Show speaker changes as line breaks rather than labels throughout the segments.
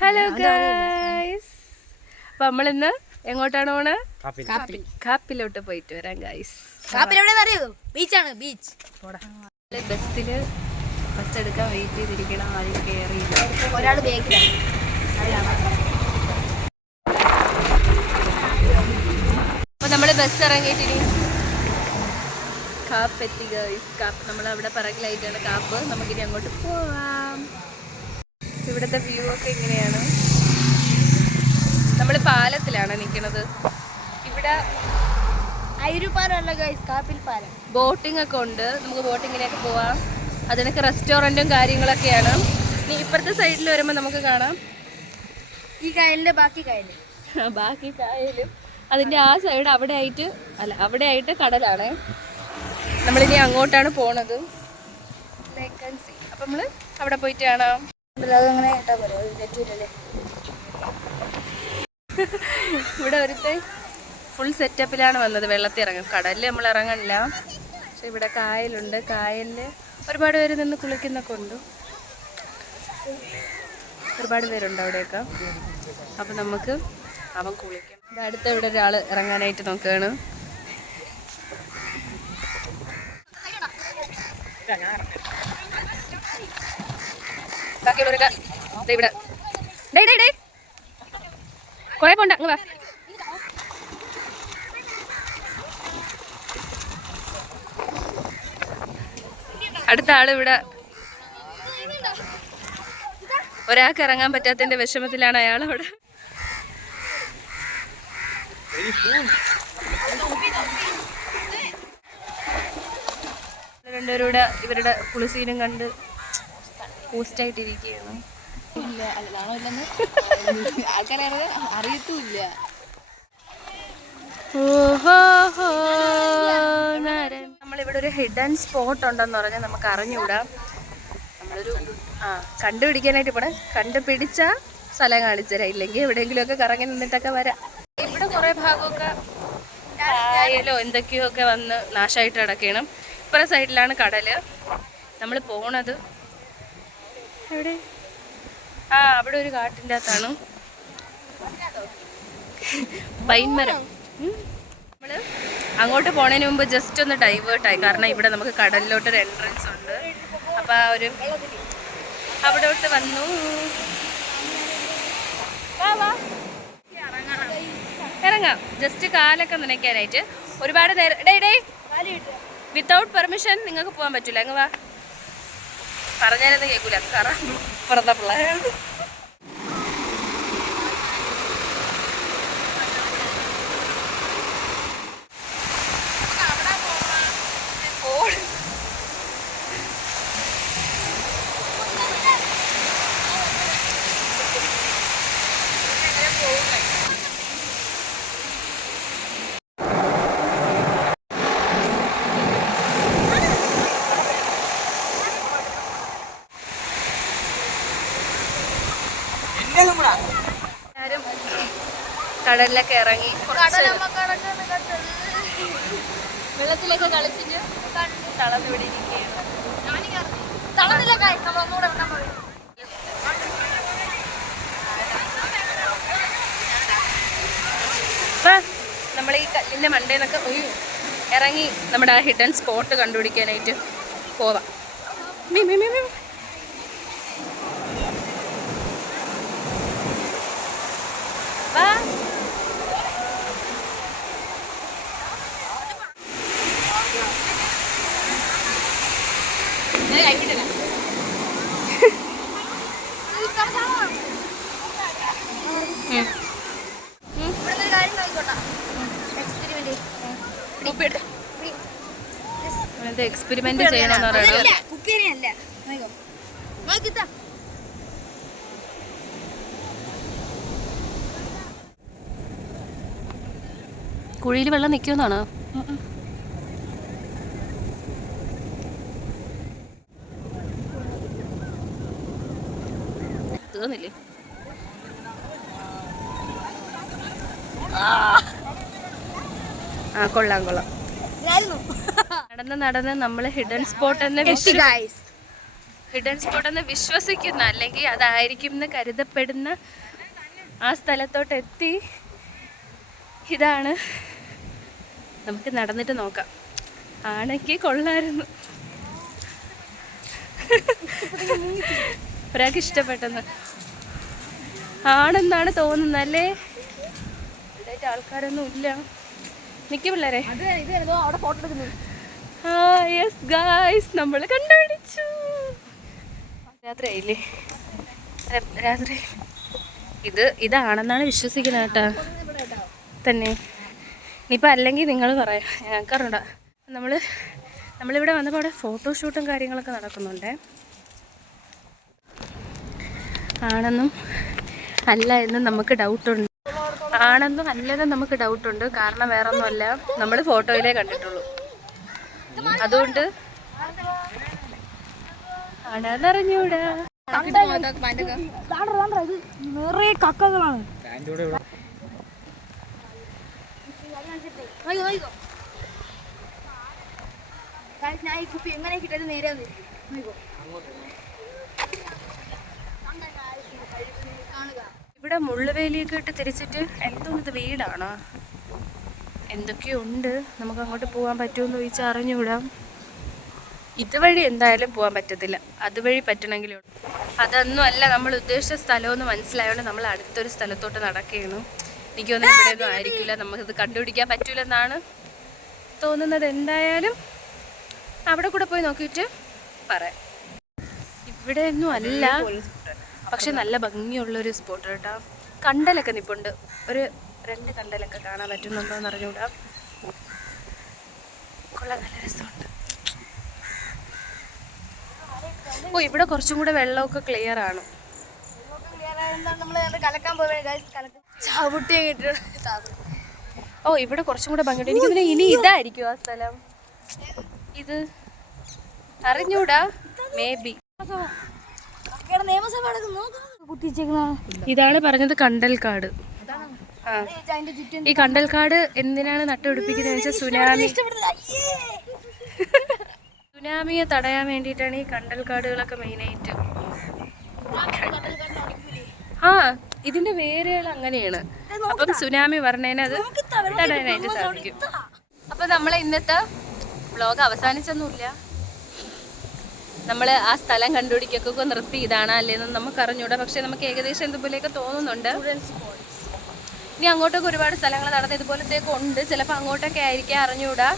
Hello guys അപ്പൊ നമ്മളിന്ന് എങ്ങോട്ടാണ് പോണ്?
കാപ്പി
കാപ്പിലോട്ട് പോയിട്ട് വരാം
അറിയോ? ബീച്ചാണ് ബീച്ച്.
ബസ്സിൽ ബസ് എടുക്കാൻ വെയിറ്റ് ചെയ്തിരിക്കണം ആരും കയറിയില്ല
ഒരാൾ ബേക്കിലാണ്
അപ്പൊ നമ്മൾ ബസ് ഇറങ്ങിയിട്ടിനി കാപ്പ് എത്തി ഗൈസ് കാപ്പ് നമ്മൾ അവിടെ പിറകിലായിട്ടാണ് കാപ്പ്. നമുക്കിനി അങ്ങോട്ട് പോവാം. ഇവിടുത്തെ വ്യൂ ഒക്കെ ഇങ്ങനെയാണ്. നമ്മൾ പാലത്തിലാണ് നിൽക്കുന്നത് ഇവിടെ ബോട്ടിംഗ് ഒക്കെ ഉണ്ട്. നമുക്ക് ബോട്ടിങ്ങിലേക്ക് പോവാം. അതിനൊക്കെ റെസ്റ്റോറന്റും കാര്യങ്ങളൊക്കെയാണ്. ഇനി ഇപ്പുറത്തെ സൈഡിൽ വരുമ്പോൾ നമുക്ക് കാണാം.
ഈ കായലിന്റെ ബാക്കി കായൽ.
ബാക്കി കായലും. അതിന്റെ ആ സൈഡ് അവിടെ ആയിട്ട് അല്ല അവിടെ ആയിട്ട് കടലാണ്. നമ്മളിനി അങ്ങോട്ടാണ് പോണത്. അപ്പം നമ്മൾ അവിടെ പോയിട്ട് കാണാം.
അതങ്ങനെ പോലെ
ഇവിടെ ഒരുത്തെ ഫുൾ സെറ്റപ്പിലാണ് വന്നത് വെള്ളത്തിൽ ഇറങ്ങും. കടലിൽ നമ്മൾ ഇറങ്ങണില്ല. പക്ഷെ ഇവിടെ കായലുണ്ട് കായലിൽ ഒരുപാട് പേര് നിന്ന് കുളിക്കുന്നൊക്കെ ഉണ്ട്. ഒരുപാട് പേരുണ്ട് അവിടെയൊക്കെ. അപ്പം നമുക്ക് അവൻ കുളിക്കും. ഇവിടെ അടുത്ത ഇവിടെ ഒരാൾ ഇറങ്ങാനായിട്ട് നോക്കുകയാണ് ബാക്കിയുള്ളവരൊക്കെ ദേ ഇവിടെ. ഡേ ഡേ ഡേ കുറേ പോണ്ട അങ്ങ് വാ. അടുത്ത ആൾ ഇവിടെ. ഒരാൾക്ക് ഇറങ്ങാൻ പറ്റാത്തതിന്റെ വിഷമത്തിലാണ് അയാൾ അവിടെ. രണ്ടുപേരും കൂടെ ഇവരുടെ കുളിസീനും കണ്ട് പോസ്റ്റായിട്ടിരിക്കുകയാണ്
ഇല്ല അല്ലാണോ ഇല്ലെന്ന്? ആൾക്കാരെ അറിയത്തുമില്ല.
നമ്മളിവിടെ ഒരു ഹിഡൻ സ്പോട്ട് ഉണ്ടെന്ന് പറഞ്ഞാൽ നമുക്ക് അറിഞ്ഞുകൂടാ നമ്മളൊരു ആ കണ്ടുപിടിക്കാനായിട്ട് ഇവിടെ കണ്ടുപിടിച്ച സ്ഥലം കാണിച്ചു തരാം. ഇല്ലെങ്കിൽ എവിടെയെങ്കിലുമൊക്കെ കറങ്ങി നിന്നിട്ടൊക്കെ വരാം. ഇവിടെ കുറേ ഭാഗമൊക്കെ കായലോ എന്തൊക്കെയോ ഒക്കെ വന്ന് നാശമായിട്ട് കിടക്കണം ഇപ്പുറ സൈഡിലാണ് കടൽ. നമ്മൾ പോണത് എവിടെ? ആ അവിടെ ഒരു കാട്ടിന്റെ അകത്താണ്. പൈൻമരം നമ്മൾ അങ്ങോട്ട് പോണതിന് മുമ്പ് ജസ്റ്റ് ഒന്ന് ഡൈവേർട്ടായി കാരണം ഇവിടെ നമുക്ക് കടലിലോട്ട് ഒരു എൻട്രൻസ് ഉണ്ട്. അപ്പോൾ ആ ഒരു അവിടോട്ട് വന്നു. ഇറങ്ങാം. ജസ്റ്റ് കാലൊക്കെ നനയ്ക്കാനായിട്ട്. ഒരുപാട് നേരം ഡേ ഡേ വിത്തൗട്ട് പെർമിഷൻ നിങ്ങൾക്ക് പോകാൻ പറ്റില്ല. അങ്ങ് വാ. പറഞ്ഞാലൊന്നും കേൾക്കൂല. കറ പുറത്തെ പിള്ളേരാണ്. കടലിലൊക്കെ ഇറങ്ങി നമ്മളീ വെള്ളത്തിലൊക്കെ കളിച്ചിട്ട് തളർന്നിവിടെ ഇരിക്കുകയാണ്
തളർന്നില്ല ഗൈസ് നമ്മൾ
ഈ കല്ലിന്റെ മണ്ടേന്നൊക്കെ ഉയ്യോ, ഇറങ്ങി നമ്മുടെ ആ ഹിഡൻ സ്പോട്ട് കണ്ടുപിടിക്കാനായിട്ട് പോവാം മീ, മീ, മീ, മീ. വാ. ഉം.
ഇവിടെ ഒരു കാര്യം നോക്കിക്കോട്ടാ എക്സ്പെരിമെന്റ്
ഇത് എക്സ്പെരിമെന്റ് ചെയ്യണമെന്ന് പറയുന്നത്. കുഴിയിൽ വെള്ളം നിൽക്കുമെന്നാണോ തീർന്നില്ലേ ആ. കൊള്ളാം കൊള്ളാം. നടന്ന് നടന്ന് നമ്മൾ ഹിഡൻ സ്പോട്ട്
എന്ന്
ഹിഡൻ സ്പോട്ട് എന്ന് വിശ്വസിക്കുന്ന അല്ലെങ്കിൽ അതായിരിക്കും എന്ന് കരുതപ്പെടുന്ന ആ സ്ഥലത്തോട്ട് എത്തി. ഇതാണ്. നമുക്ക് നടന്നിട്ട് നോക്കാം. ആണെങ്കിൽ കൊള്ളായിരുന്നു. ഒരാൾക്ക് ഇഷ്ടപ്പെട്ടെന്ന്. ആണെന്നാണ് തോന്നുന്നത് അല്ലേ? ആൾക്കാരൊന്നും ഇല്ല. നിൽക്ക് പിള്ളേരെ.
അവിടെ ഫോട്ടോ എടുക്കുന്നു.
യെസ് ഗായ്സ് നമ്മൾ കണ്ടുപിടിച്ചു. രാത്രിയായില്ലേ? രാത്രി. ഇത് ഇതാണെന്നാണ് വിശ്വസിക്കുന്നത് കേട്ടാ. തന്നെ. ഇനിയിപ്പോൾ അല്ലെങ്കിൽ നിങ്ങൾ പറയാം. ഞങ്ങൾക്കറിയണ്ട നമ്മൾ നമ്മളിവിടെ വന്നപ്പോൾ അവിടെ ഫോട്ടോഷൂട്ടും കാര്യങ്ങളൊക്കെ നടക്കുന്നുണ്ടേ. ആണെന്നും അല്ല എന്നും നമുക്ക് ഡൗട്ടുണ്ട് ആണെന്നും അല്ലെന്നും നമുക്ക് ഡൗട്ടുണ്ട് കാരണം വേറെ ഒന്നുമല്ല നമ്മൾ ഫോട്ടോയിലേ കണ്ടിട്ടുള്ളൂ. അതുകൊണ്ട് ആണെന്നറിഞ്ഞൂടാ
നിറയെ കക്കകളാണ്. ഞാൻ ഈ കുപ്പി എങ്ങനെ കിട്ടിയത് നേരെ വന്നിരിക്കും നോക്കിക്കോ. കാണുക.
ഇവിടെ മുള്ളുവേലിയൊക്കെ ഇട്ട് തിരിച്ചിട്ട് എന്തോന്നത് ഇത് വീടാണോ? എന്തൊക്കെയോ ഉണ്ട് നമുക്ക് അങ്ങോട്ട് പോകാൻ പറ്റുമെന്ന് ചോദിച്ചാൽ അറിഞ്ഞുകൂടാം. ഇതുവഴി എന്തായാലും പോകാൻ പറ്റത്തില്ല. അതുവഴി പറ്റണമെങ്കിലും അതൊന്നും അല്ല നമ്മൾ ഉദ്ദേശിച്ച സ്ഥലമെന്ന് മനസ്സിലായതുകൊണ്ട് നമ്മൾ അടുത്തൊരു സ്ഥലത്തോട്ട് നടക്കുകയാണ്. എനിക്കൊന്നും ഇവിടെ ഒന്നും ആയിരിക്കില്ല. നമുക്കിത് കണ്ടുപിടിക്കാൻ പറ്റൂലെന്നാണ് തോന്നുന്നത്. എന്തായാലും അവിടെ കൂടെ പോയി നോക്കിയിട്ട് പറയാം. ഇവിടെ ഒന്നും അല്ല. പക്ഷെ നല്ല ഭംഗിയുള്ളൊരു സ്പോട്ട് കേട്ടോ. കണ്ടലൊക്കെ നിപ്പുണ്ട്. ഒരു രണ്ട് കണ്ടലൊക്കെ കാണാൻ പറ്റുന്നുണ്ടോ എന്ന് അറിഞ്ഞൂടാ കൊള്ളാം നല്ല രസമുണ്ട്. ഓ ഇവിടെ കുറച്ചും കൂടെ വെള്ളമൊക്കെ ക്ലിയർ ആണ്. ഓ ഇവിടെ കുറച്ചും കൂടെ ഭംഗിയുണ്ട്. എനിക്ക് തോന്നുന്നു ഇനി ഇതായിരിക്കും ആ സ്ഥലം. ഇത് അറിഞ്ഞൂടാ മേ ബി ഇതാണ് പറഞ്ഞത് കണ്ടൽക്കാട്. ഈ കണ്ടൽക്കാട് എന്തിനാണ് നട്ടുപിടിപ്പിക്കുന്നത് വെച്ചാൽ സുനാമി. സുനാമിയെ തടയാൻ വേണ്ടിയിട്ടാണ് ഈ കണ്ടൽക്കാടുകളൊക്കെ മെയിനായിട്ട് ആ ഇതിന്റെ വേരുകൾ അങ്ങനെയാണ്. അപ്പം സുനാമി പറഞ്ഞതിന് അത് തടയാനായിട്ട് സാധിക്കും. അപ്പൊ നമ്മളെ ഇന്നത്തെ ബ്ലോഗ് അവസാനിച്ചൊന്നുമില്ല. നമ്മൾ ആ സ്ഥലം കണ്ടുപിടിക്കൊക്കെ നിർത്തി. ഇതാണ് അല്ലേന്ന് നമുക്ക് അറിഞ്ഞൂടാ പക്ഷെ നമുക്ക് ഏകദേശം ഇതുപോലെയൊക്കെ തോന്നുന്നുണ്ട്. ഇനി അങ്ങോട്ടൊക്കെ ഒരുപാട് സ്ഥലങ്ങൾ നടന്ന് ഇതുപോലത്തേക്ക് ഉണ്ട്. ചിലപ്പോൾ അങ്ങോട്ടൊക്കെ ആയിരിക്കും അറിഞ്ഞുകൂടാ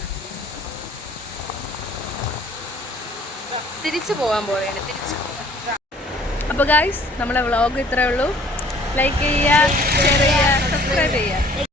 തിരിച്ചു പോകാൻ പോവുകയാണ് തിരിച്ചു അപ്പോൾ ഗായ്സ് നമ്മളെ വ്ളോഗ് ഇത്രയേ ഉള്ളൂ. ലൈക്ക് ചെയ്യുക ഷെയർ ചെയ്യുക സബ്സ്ക്രൈബ് ചെയ്യുക.